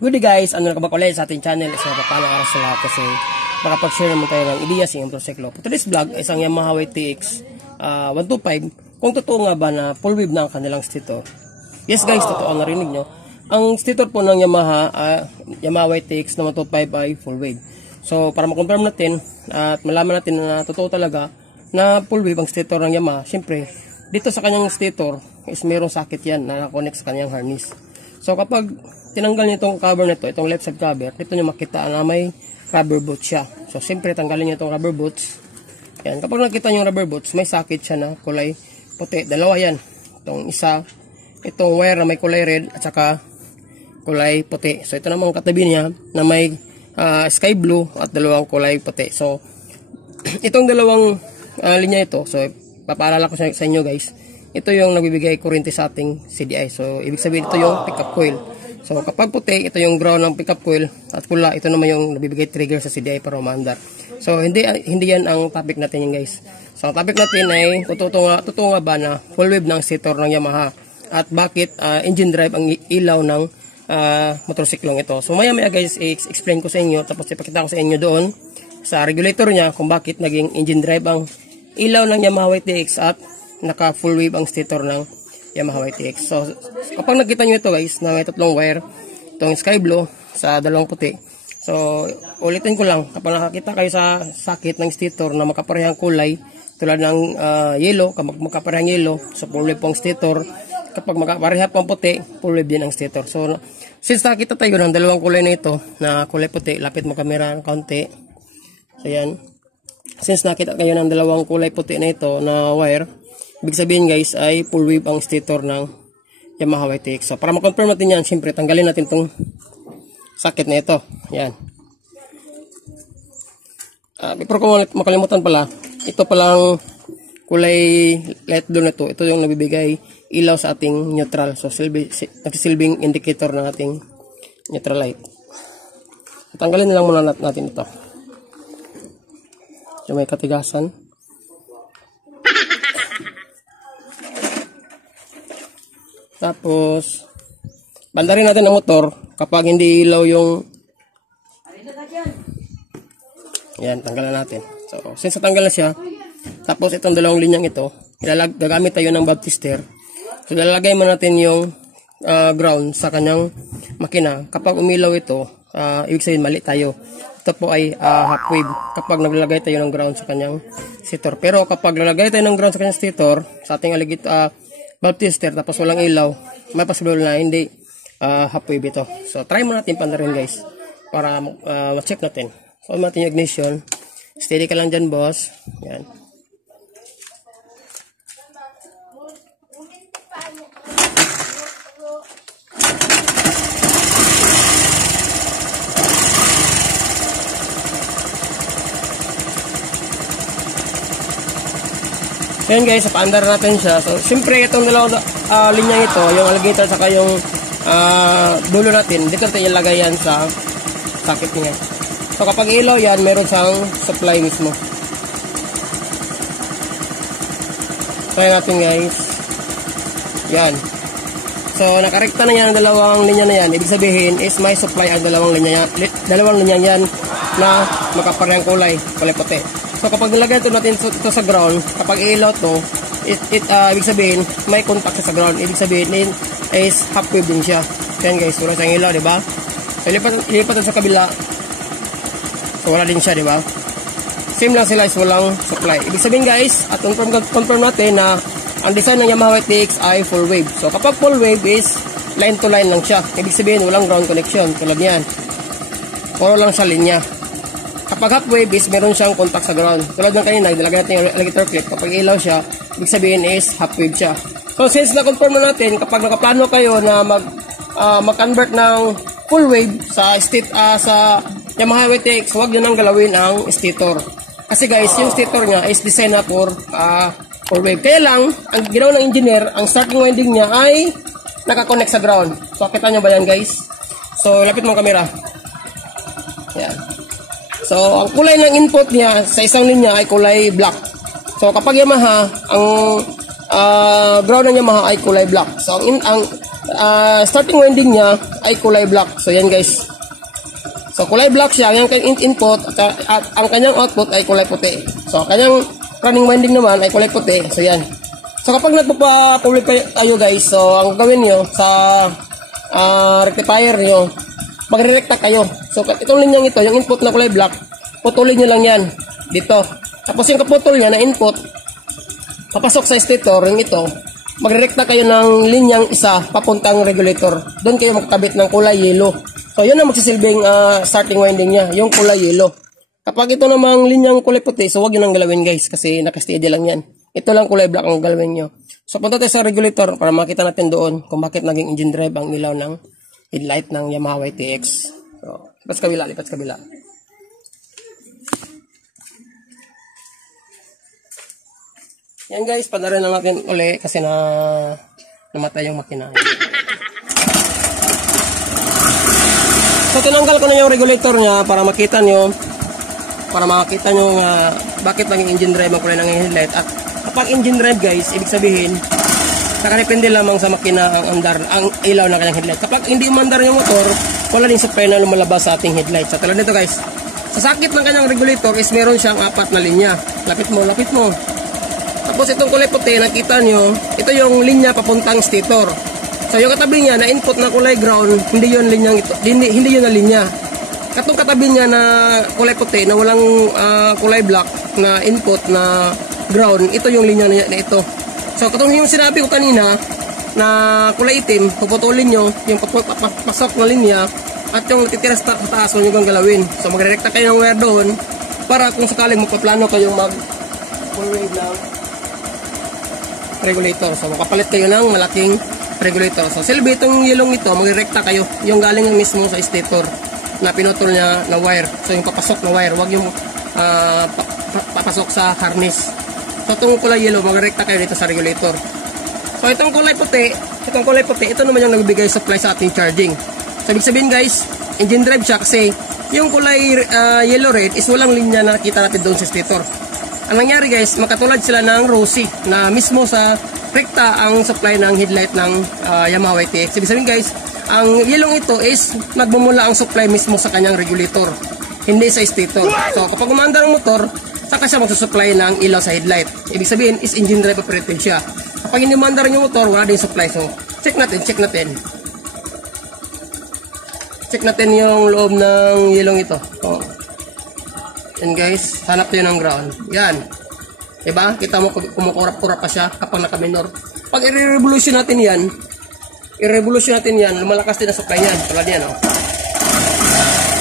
Good day guys, ano nakabak ulit sa ating channel. Isa papalang araw sa lahat kasi makapag-share naman tayo ng ideya sa inyong motorsiklo. For today's vlog, isang Yamaha YTX 125. Kung totoo nga ba na full wave na ang kanilang stator? Yes guys, totoo, narinig nyo. Ang stator po ng Yamaha YTX na 125 ay full wave. So para makonfirm natin at malaman natin na totoo talaga na full wave ang stator ng Yamaha, syempre dito sa kanyang stator is mayroong socket yan na na-connect sa kanyang harness. So kapag tinanggal niyo itong cover nito, itong left side cover, dito niyo makita na may rubber boots siya. So siyempre tanggalin niyo itong rubber boots. Yan, kapag nakita niyo yung rubber boots, may socket siya na kulay puti. Dalawa yan. Itong isa, itong wire na may kulay red at saka kulay puti. So ito namang katabi niya na may sky blue at dalawang kulay puti. So itong dalawang linya ito, so papaalala ko sa inyo guys, ito yung nagbibigay kuryente sa ating CDI. So ibig sabihin ito yung pickup coil. So kapag puti, ito yung ground ng pickup coil at pula, ito naman yung nagbibigay trigger sa CDI para umaandar. So hindi yan ang topic natin yun guys. So ang topic natin ay totoo nga ba na full wave ng stator ng Yamaha at bakit engine drive ang ilaw ng motorsiklong ito. So maya guys, explain ko sa inyo tapos ipakita ko sa inyo doon sa regulator niya kung bakit naging engine drive ang ilaw ng Yamaha YTX at naka full wave ang stator ng Yamaha YTX. So kapag nakita nyo ito guys na may tatlong wire, itong sky blue sa dalawang puti. So ulitin ko lang, kapag nakakita kayo sa socket ng stator na makaparehang kulay tulad ng yellow, kapag makaparehang yellow, so full wave pong stator. Kapag makapareha pang puti, full wave din ang stator. So since nakita tayo ng dalawang kulay na ito na kulay puti, lapit mo camera ng kaunti. So yan, since nakita kayo ng dalawang kulay puti na ito na wire, ibig sabihin guys ay full wave ang stator ng Yamaha YTX. So para ma-confirm natin yan, siyempre tanggalin natin itong socket na ito. Yan. Before ko makalimutan pala, ito palang kulay light blue na ito. Ito yung nabibigay ilaw sa ating neutral. So nagsisilbing indicator ng ating neutral light. So, tanggalin na lang muna natin ito. So may katigasan. Tapos, bandarin natin ang motor kapag hindi ilaw yung... Yan, tanggalan natin. So, since natanggal na siya, tapos itong dalawang linyang ito, gagamit tayo ng baptister. So, lalagay mo natin yung ground sa kanyang makina. Kapag umilaw ito, ibig sabihin mali tayo. Ito po ay half wave kapag naglalagay tayo ng ground sa kanyang stator. Pero kapag lalagay tayo ng ground sa kanyang stator, sa ating baptister tapos walang ilaw, may possible na hindi half wave ito. So try mo natin pandarin guys para ma-check natin. So natin yung ignition. Steady ka lang dyan boss. Yan. So yun guys, paandar natin siya. So siyempre itong dalawang linya ito, yung alligator saka yung dulo natin, dito natin ilagay yan sa socket niya. So kapag ilaw yan, meron siyang supply mismo. Try natin guys. Yan. So nakarekta na yan ang dalawang linya na yan. Ibig sabihin is may supply ang dalawang linya yan na makaparehang kulay puti. So kapag nilagay natin ito sa ground, kapag ilaw to, ibig sabihin may contact sa ground. Ibig sabihin is half wave din siya. Yan guys, wala siyang ilaw, di ba? So ilipat sa kabila. So wala din siya, di ba? Same lang sila, is walang supply. Ibig sabihin guys, at confirm natin na ang design ng Yamaha YTX ay full wave. So kapag full wave is line to line lang siya. Ibig sabihin walang ground connection tulad niyan. Puro lang sa linya. Kapag half wave is meron siyang contact sa ground. Tulad ng kanina, nilagay natin yung alligator clip. Kapag ilaw siya, ibig sabihin is half wave siya. So since na-confirm na natin, kapag nakaplano kayo na mag-convert ng full wave sa Yamaha YTX, huwag nyo nang galawin ang stator. Kasi guys, yung stator niya is designed na for full wave. Kaya lang, ang ginawa ng engineer, ang starting winding niya ay nakakonect sa ground. So kita nyo ba yan guys? So lapit mo ang camera. Yan. So, ang kulay ng input niya sa isang linya ay kulay black. So, kapag Yamaha, ang ground ng Yamaha ay kulay black. So, ang starting winding niya ay kulay black. So yan guys. So kulay black siya, ang kanyang input at ang kanyang output ay kulay puti. So kanyang running winding naman ay kulay puti. So yan. So kapag nagpapa-public kayo guys, so ang gawin nyo sa rectifier nyo, magre-recta kayo. So itong linyang ito, yung input na kulay black, putulin nyo lang yan dito. Tapos yung kaputol niya na input, papasok sa stator, yung ito, magre-recta kayo ng linyang isa papuntang regulator. Doon kayo magkabit ng kulay yellow. So yun ang magsisilbing starting winding niya, yung kulay yellow. Kapag ito namang linyang kulay puti, so wag yun ang galawin guys, kasi naka-steady lang yan. Ito lang kulay black ang galawin nyo. So punta tayo sa regulator para makita natin doon kung bakit naging engine drive ang ilaw ng headlight ng Yamaha YTX. So, lipat sa kabila, lipat sa kabila. Yan guys, padarin lang natin uli kasi namatay yung makina. So tinanggal ko na yung regulator niya para makita nyo bakit naging engine drive ang kulay ng headlight. At kapag engine drive guys, ibig sabihin nakadepende lamang sa makina ang ilaw ng kanyang headlight. Kapag hindi umandar yung motor, wala din supply na lumalabas sa ating headlight. So tulad nito guys, sa sakit ng kanyang regulator is meron siyang 4 na linya. Lapit mo. Tapos itong kulay puti, nakita nyo, ito yung linya papuntang stator. So yung katabi niya na input na kulay ground, hindi yun linyang ito, hindi yun na linya. Katong katabi niya na kulay puti na walang kulay black na input na ground, ito yung linya na ito. So katong yung sinabi ko kanina na kulay itim, puputulin nyo yung pasok na linya at yung titira sa taas nyo yung galawin. So magre-recta kayo ng wire doon para kung sakaling magpaplano kayong full wave lang regulator. So makapalit kayo ng malaking regulator. So silbi itong yelong ito, magre-recta kayo yung galing mismo sa stator na pinutol niya na wire. So yung papasok na wire, wag yung papasok sa harness. So itong kulay yellow, magre-recta kayo dito sa regulator. So itong kulay puti, ito naman yung nagbibigay supply sa ating charging. So ibig sabihin guys, engine drive siya kasi yung kulay yellow red is walang linya na nakita natin doon sa stator. Ang nangyari guys, makatulad sila ng Rossi na mismo sa rekta ang supply ng headlight ng Yamaha YTX. Ibig sabihin guys, ang yellow ito is nagmumula ang supply mismo sa kanyang regulator, hindi sa stator. So kapag umandar ang motor, saka siya magsusupply ng ilaw sa headlight. Ibig sabihin is engine drive operated siya. Kapag hindi umandar yung motor, wala din supply. So check natin. Check natin yung loob ng yellow ito. Oh. Yan guys, hanap tayo ng ground. Yan. Diba? Kita mo kumukurap-kurap pa siya kapag naka-minor. Pag i-revolution natin yan, lumalakas din ang supply yan. Tulad yan, oh.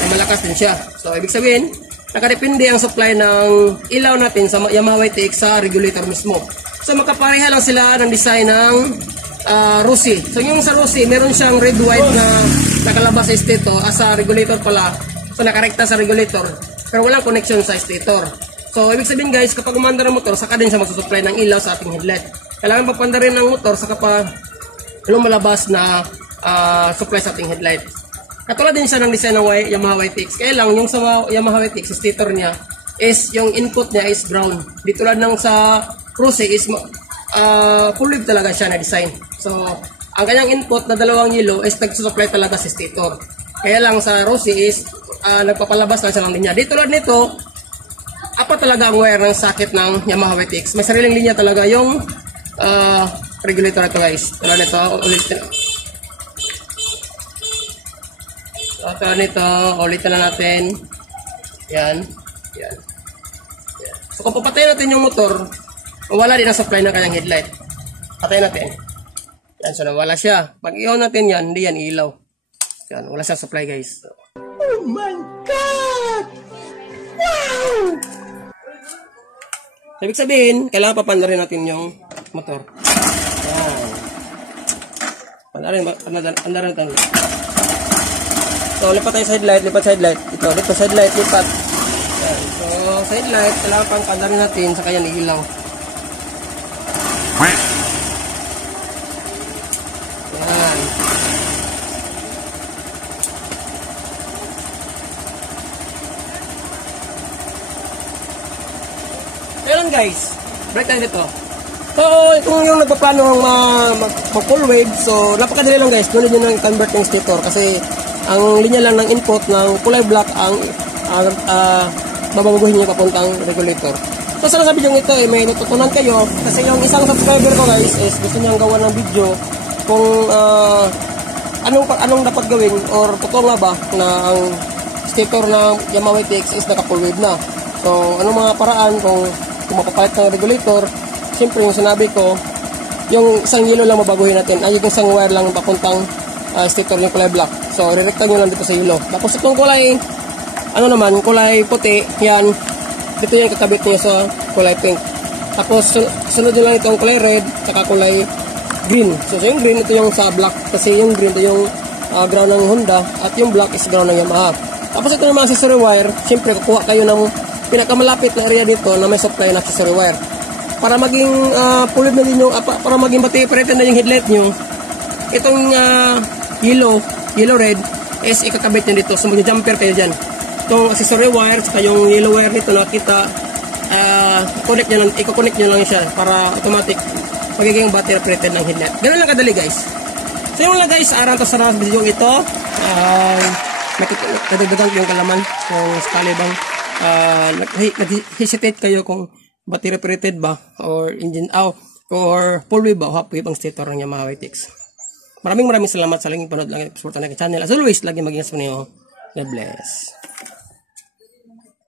Lumalakas din siya. So, ibig sabihin, nakadepende ang supply ng ilaw natin sa Yamaha YTX sa regulator mismo. So, makapareha lang sila ng design ng Rossi. So, yung sa Rossi, meron siyang red-white na nakalabas sa stator, sa regulator pala. So, nakarekta sa regulator. Pero walang connection sa stator. So, ibig sabihin guys, kapag umandar ang motor, saka din siya magsusupply ng ilaw sa ating headlight. Kailangan papandarin ng motor saka pa lumalabas na supply sa ating headlight. Katulad din siya ng design ng Yamaha YTX. Kaya lang, yung sa Yamaha YTX, stator niya is, yung input niya is brown. Di tulad ng sa Rossi is full wave talaga siya na design. So, ang kanyang input na dalawang yellow is nagsusupply talaga sa stator. Kaya lang sa Rossi is nagpapalabas lang siya ng linya. Di tulad nito, apa talaga ang wire ng socket ng Yamaha YTX. May sariling linya talaga yung regulator ito guys. Tulad nito, ulitin na natin. Yan. So kung papatayin natin yung motor, wala din ang supply ng kanyang headlight. Patayin natin. Yan, so nawala siya. Pag i-on natin yan, hindi yan ilaw. Yan, wala siyang supply guys. Oh my God! Wow! So, ibig sabihin, kailangan papandarin natin yung motor. Yan. Pandarin natin. So, lipat tayo sa headlight. Ito, lipat sa headlight. Yan. So, sa headlight, kailangan pang pandarin natin sa kanyang ilaw. Yan. Ayan guys, break tayo dito. So, kung yung nagpaplano ng mag-full wave, so napakadali lang guys, doon nyo nang convert ng stator kasi ang linya lang ng input ng kulay black ang mababaguhin nyo papuntang regulator. So, sana sa video ito, may natutunan kayo kasi yung isang subscriber ko guys is gusto niyang gawa ng video kung anong dapat gawin or totoo nga ba na ang stator ng Yamaha YTX is naka-full wave na. So, anong mga paraan kung mapapalit ng regulator? Siyempre, yung sinabi ko, yung isang yellow lang mabaguhin natin. Ay, yung isang wire lang papuntang stator yung kulay black. So, re-rectang nyo lang dito sa yellow. Tapos itong kulay, kulay puti, yan. Dito yung kakabit nyo sa kulay pink. Tapos, sunod nyo lang itong kulay red, saka kulay green. So, yung green, ito yung sa black. Kasi yung green, ito yung ground ng Honda. At yung black is ground ng Yamaha. Tapos, ito yung mga accessory wire. Siyempre, kukuha kayo ng pinakamalapit na area dito na may supply na accessory wire. Para maging pulid na din yung, para maging battery-operated na yung headlight nyo, itong yellow red, is ikakabit nyo dito. So, mag-jumper kayo dyan. Itong accessory wire, saka yung yellow wire dito nakita, i-connect nyo lang siya para automatic magiging battery-operated ng headlight. Ganun lang kadali guys. So, yun lang guys, aran to sa video ito. Nadagdagan ko yung kalaman kung sakali bang nag-hesitate kayo kung battery operated ba or engine out or full wave ba o half wave ang stator ng Yamaha YTX. Maraming salamat sa laging panood lang at support ng channel. As always, lagi mag-ingat sa inyo. God bless.